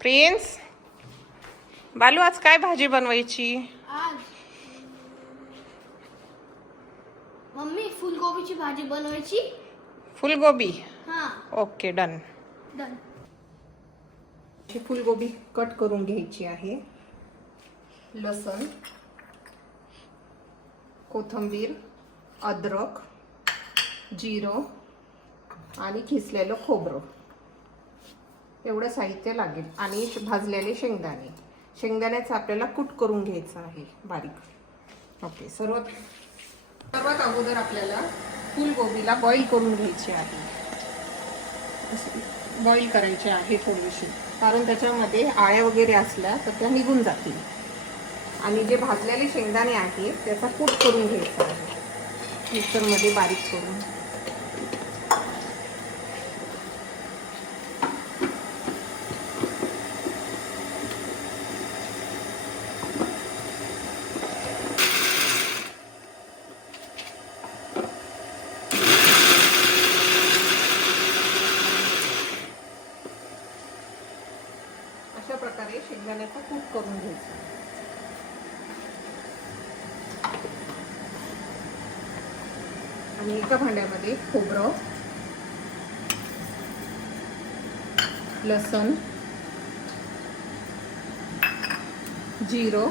Prince, Baalu आज काय भाजी बनवायची? आज मम्मी फुलगोबीची भाजी बनवायची. फुलगोबी. हां, ओके, डन. डन. ही फुलगोबी कट करून घ्यायची आहे. लसण, कोथिंबीर, अद्रक, जिरं आणि खिसलेलं खोबरं एवढं साहित्य लागेल. आणि भाजलेले शेंगदाणे. शेंगदाण्याचं आपल्याला कूट करून घ्यायचं आहे बारीक. ओके, सर्वात अगोदर आपल्याला फुलगोबीला बॉईल करून घ्यायची आहे. बॉईल करायची आहे थोडीशी, कारण त्याच्यामध्ये आळ्या वगैरे असल्या तर त्या निघून जातील. आणि जे भाजलेले शेंगदाणे आहेत त्याचा कूट करून घ्यायचा आहे मिक्सरमध्ये बारीक करून. अशा प्रकारे शेंगदाण्याचा कूट करून घ्यायचा. आणि एका भांड्यामध्ये खोबरं, लसण, जिरं,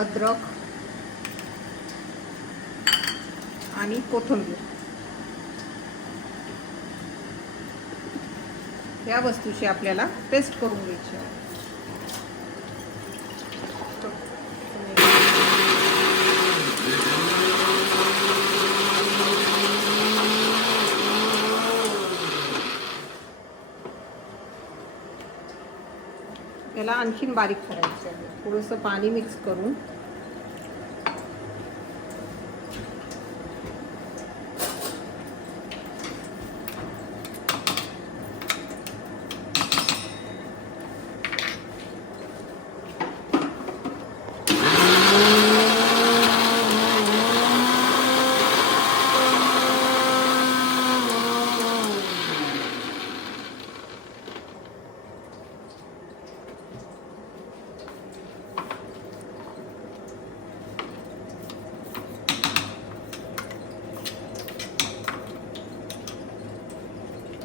अद्रक आणि कोथिंबीर या वस्तूची आपल्याला पेस्ट करून घ्यायची आहे. याला आणखीन बारीक करायचं आहे. थोडंसं पाणी मिक्स करून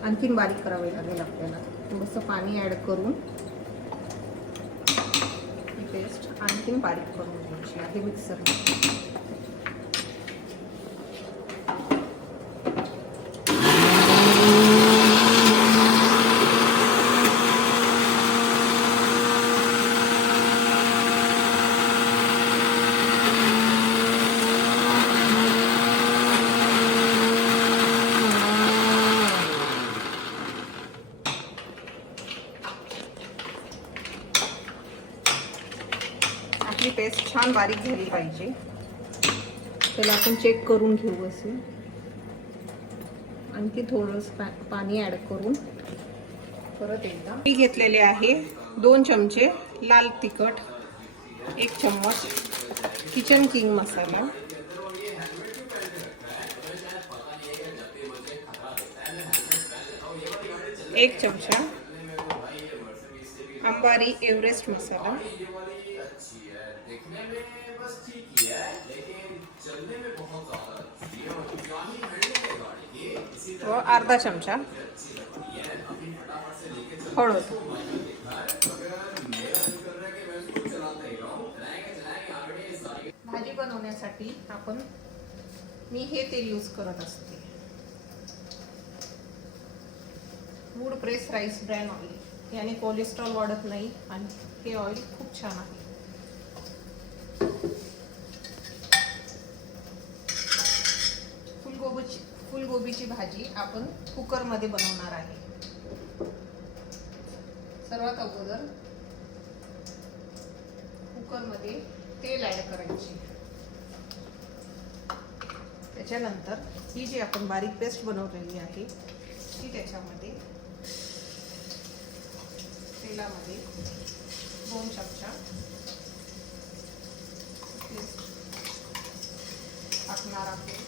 आणखीन बारीक करावे लागेल आपल्याला. थोडंसं पाणी ॲड करून ही पेस्ट आणखीन बारीक करून घ्यायची आहे मिक्सरमध्ये. आपली पेस्ट छान बारीक झाली पाहिजे. त्याला आपण चेक करून घेऊ. असे आणखी थोडंसं पाणी ॲड करून परत एकदा मी घेतलेले आहे 2 चमचे लाल तिखट, 1 चम्मच किचन किंग मसाला, 1 चमचा अंबारी एव्हरेस्ट मसाला व अर्धा चमचा हळद. भाजी बनवण्यासाठी मी हे तेल यूज करत असते, wood press rice bran oil. याने कोलेस्ट्रॉल वाढत नाही आणि हे ऑइल खूप छान आहे. फुलगोबीची भाजी आपण कुकरमध्ये बनवणार आहे. सर्वात अगोदर कुकरमध्ये तेल ॲड करायचे. त्याच्यानंतर ही जी आपण बारीक पेस्ट बनवलेली आहे ती त्याच्यामध्ये तेलामध्ये 2 चमचा पेस्ट टाकणार आहे.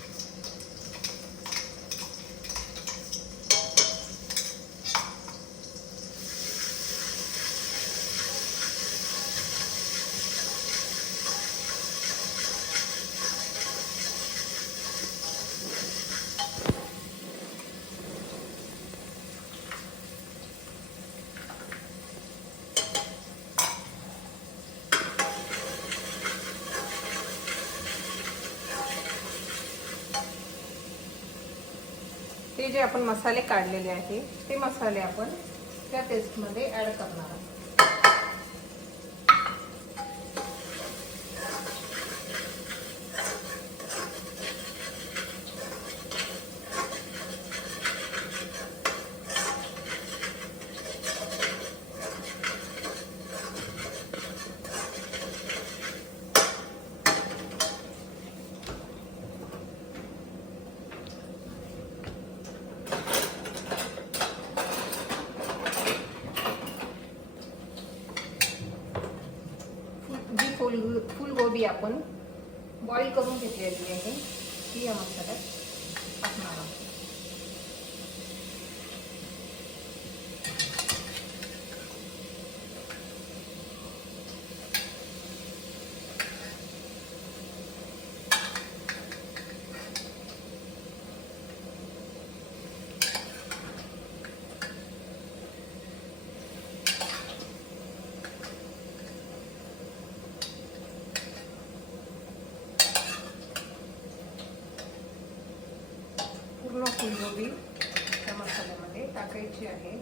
जे आपण मसाले काढलेले आहे ते मसाले आपण त्या पेस्टमध्ये ॲड करणार आहोत. जी फुलगोबी आपण बॉईल करून घेतलेली आहे ती या मसाल्यात टाकणार आहोत. पूर्ण फुलगोबी त्या मसाल्यामध्ये टाकायची आहे.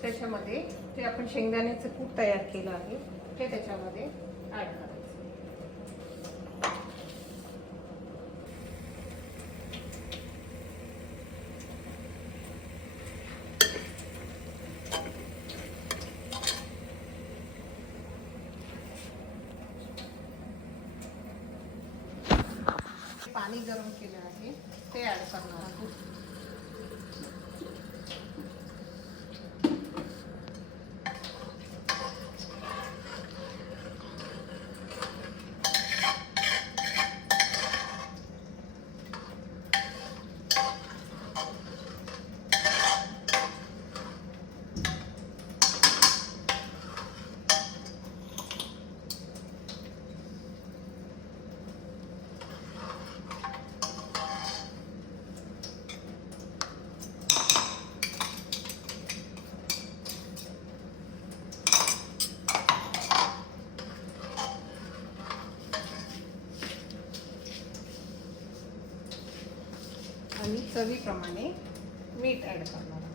त्याच्यामध्ये जे आपण शेंगदाण्याचं कूट तयार केलं आहे ते त्याच्यामध्ये ॲड करायचं. पाणी गरम केलं आहे ते ॲड करणार आहोत. आणि चवीप्रमाणे मीठ ॲड करणार आहोत.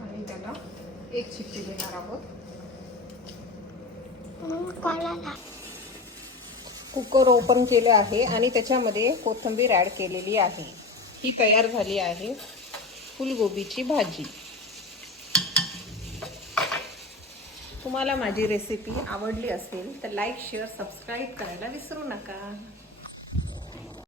आणि त्याला एक शिट्टी देणार आहोत. कुकर ओपन केलं आहे आणि त्याच्यामध्ये कोथिंबीर ॲड केलेली आहे. ही तयार झाली आहे फुलगोबीची भाजी. तुम्हाला माझी रेसिपी आवडली असेल तर लाईक, शेअर, सबस्क्राईब करायला विसरू नका.